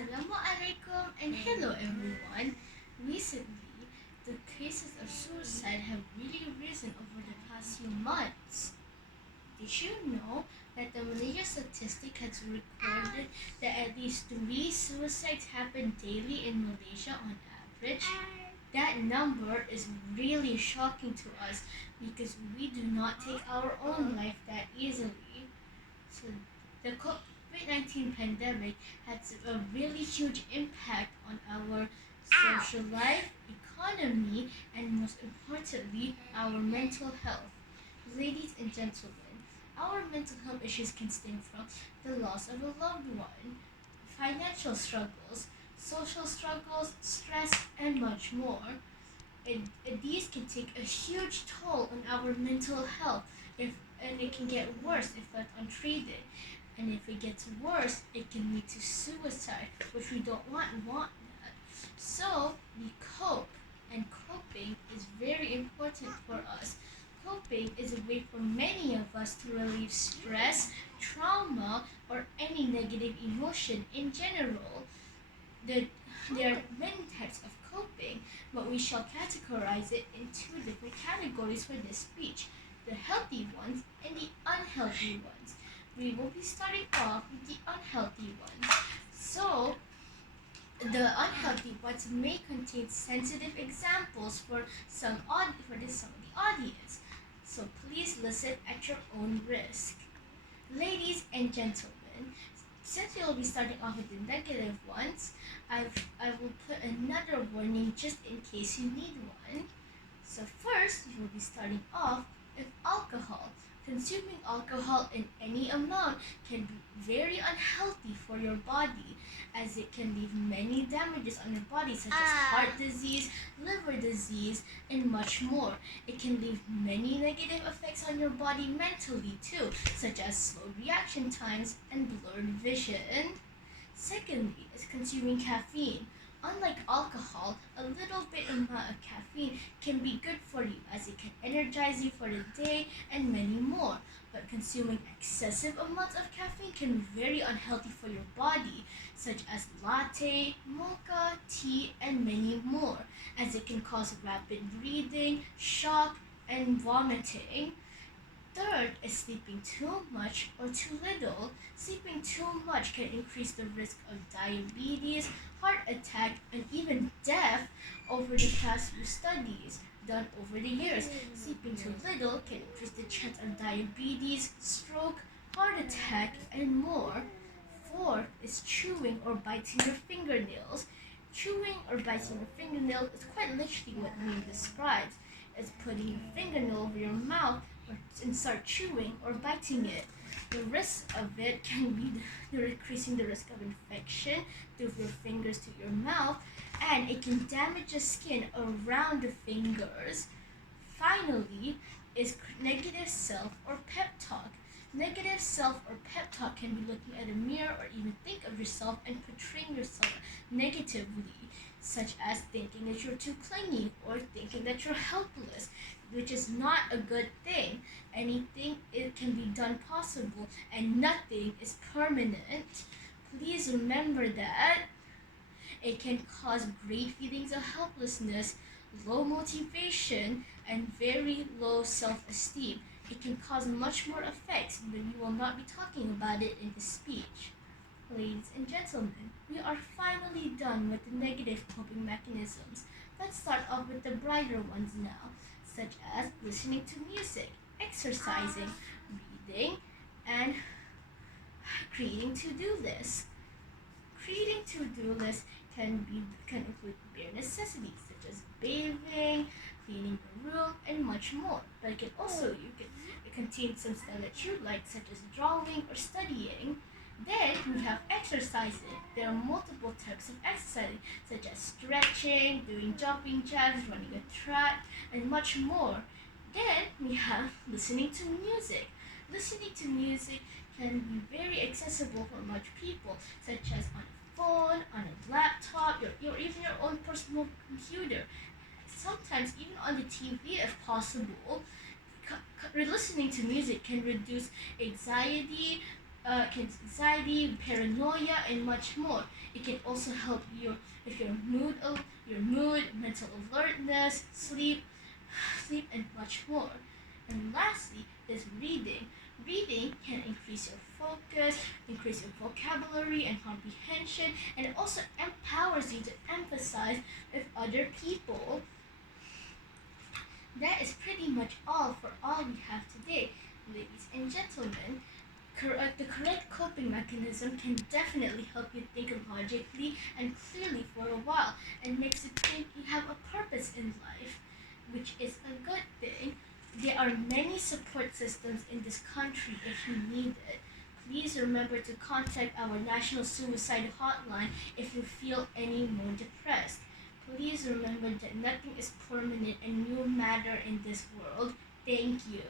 Assalamualaikum and hello everyone. Recently, the cases of suicide have really risen over the past few months. Did you know that the Malaysia statistic has recorded that at least 3 suicides happen daily in Malaysia on average? That number is really shocking to us because we do not take our own life that easily. So the COVID-19 pandemic has a really huge impact on our social life, economy, and most importantly, our mental health. Ladies and gentlemen, our mental health issues can stem from the loss of a loved one, financial struggles, social struggles, stress, and much more. And these can take a huge toll on our mental health and it can get worse if left untreated. And if it gets worse, it can lead to suicide, which we don't want that. So we cope, and coping is very important for us. Coping is a way for many of us to relieve stress, trauma, or any negative emotion in general. The, there are many types of coping, but we shall categorize it in two different categories for this speech: the healthy ones and the unhealthy ones. We will be starting off with the unhealthy ones. So, the unhealthy ones may contain sensitive examples for some of the audience. So please listen at your own risk. Ladies and gentlemen, since we will be starting off with the negative ones, I will put another warning just in case you need one. So first, we will be starting off with alcohol. Consuming alcohol in any amount can be very unhealthy for your body, as it can leave many damages on your body, such as heart disease, liver disease, and much more. It can leave many negative effects on your body mentally too, such as slow reaction times and blurred vision. Secondly, is consuming caffeine. Unlike alcohol, a little bit amount of caffeine can be good for you, as it can energize you for the day and many more. But consuming excessive amounts of caffeine can be very unhealthy for your body, such as latte, mocha, tea, and many more, as it can cause rapid breathing, shock, and vomiting. Third is sleeping too much or too little. Sleeping too much can increase the risk of diabetes, heart attack, and even death over the past few studies done over the years. Sleeping too little can increase the chance of diabetes, stroke, heart attack, and more. Fourth is chewing or biting your fingernails. Chewing or biting your fingernail is quite literally what the name describes. It's putting your fingernail over your mouth and start chewing or biting it. The risk of it can be increasing the risk of infection through your fingers to your mouth, and it can damage the skin around the fingers. Finally, is negative self or pep talk. Negative self or pep talk can be looking at a mirror or even think of yourself and portraying yourself negatively, such as thinking that you're too clingy or thinking that you're helpless, which is not a good thing. Anything it can be done possible, and nothing is permanent. Please remember that it can cause great feelings of helplessness, low motivation, and very low self-esteem. It can cause much more effects, but we will not be talking about it in this speech. Ladies and gentlemen, we are finally done with the negative coping mechanisms. Let's start off with the brighter ones now, such as listening to music, exercising, reading, and creating to-do lists. Creating to-do lists can include bare necessities such as bathing, cleaning the room, and much more. But it contains some stuff that you like, such as drawing or studying. Then we have exercising. There are multiple types of exercising, such as stretching, doing jumping jacks, running a track, and much more. Then we have listening to music. Listening to music can be very accessible for much people, such as on a phone, on a laptop, or even your own personal computer. Sometimes even on the TV if possible. Listening to music can reduce anxiety, anxiety, paranoia, and much more. It can also help if your mood, mental alertness, sleep, and much more. And lastly is reading. Reading can increase your focus, increase your vocabulary and comprehension, and it also empowers you to empathize with other people. That is pretty much all for all we have today, ladies and gentlemen. The correct coping mechanism can definitely help you think logically and clearly for a while and makes you think you have a purpose in life, which is a good thing. There are many support systems in this country if you need it. Please remember to contact our National Suicide Hotline if you feel any more depressed. Please remember that nothing is permanent and no matter in this world. Thank you.